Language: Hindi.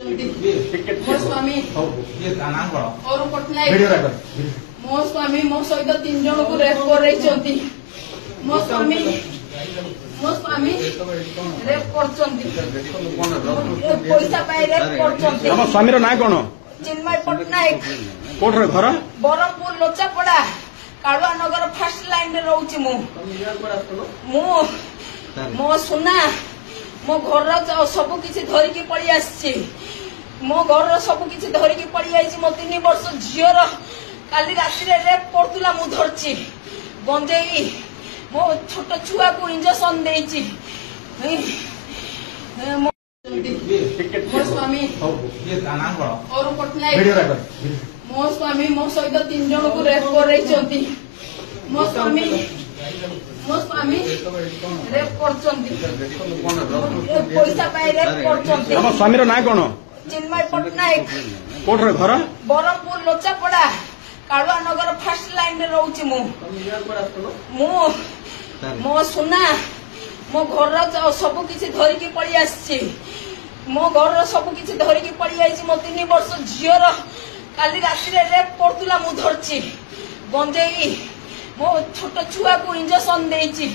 मो स्वामी और पटनायक मो स्वामी मो सहित 3 जन को रेप कर मो स्वामी रेप कर पैसा पाई रेप कर स्वामी ना कौन चिन्मय पटनायक कोठर घर बरहमपुर लोचापड़ा कालुआ नगर फर्स्ट लाइन में रोची मो सुना मो घर सब किसी धरिकी पड़ी आसी मो घर सब किसी धरिकी पड़ी आई मो 3 वर्ष झीर काली राति रेप करतुला मु धरची गंजेई मो छोट छुआ को इंजेक्शन देची मो स्वामी और पटनायक मो स्वामी मो सहित 3 जन को रेप कर मो स्वामी रेप कर पैसा पाई रेप कर स्वामी ना कौन चिन्मय पटनायक कोठर घर बरहमपुर लोचापड़ा कालुआ नगर फर्स्ट लाइन में रोची मो सुना मो घर सब किसी धरिकी पड़ी आसी मो घर सब किसी धरिकी पड़ी आई मो 3 वर्ष झीर काली राति रेप करतुला मु धरची गंजेई मो छोट छुआ को इंजेक्शन देची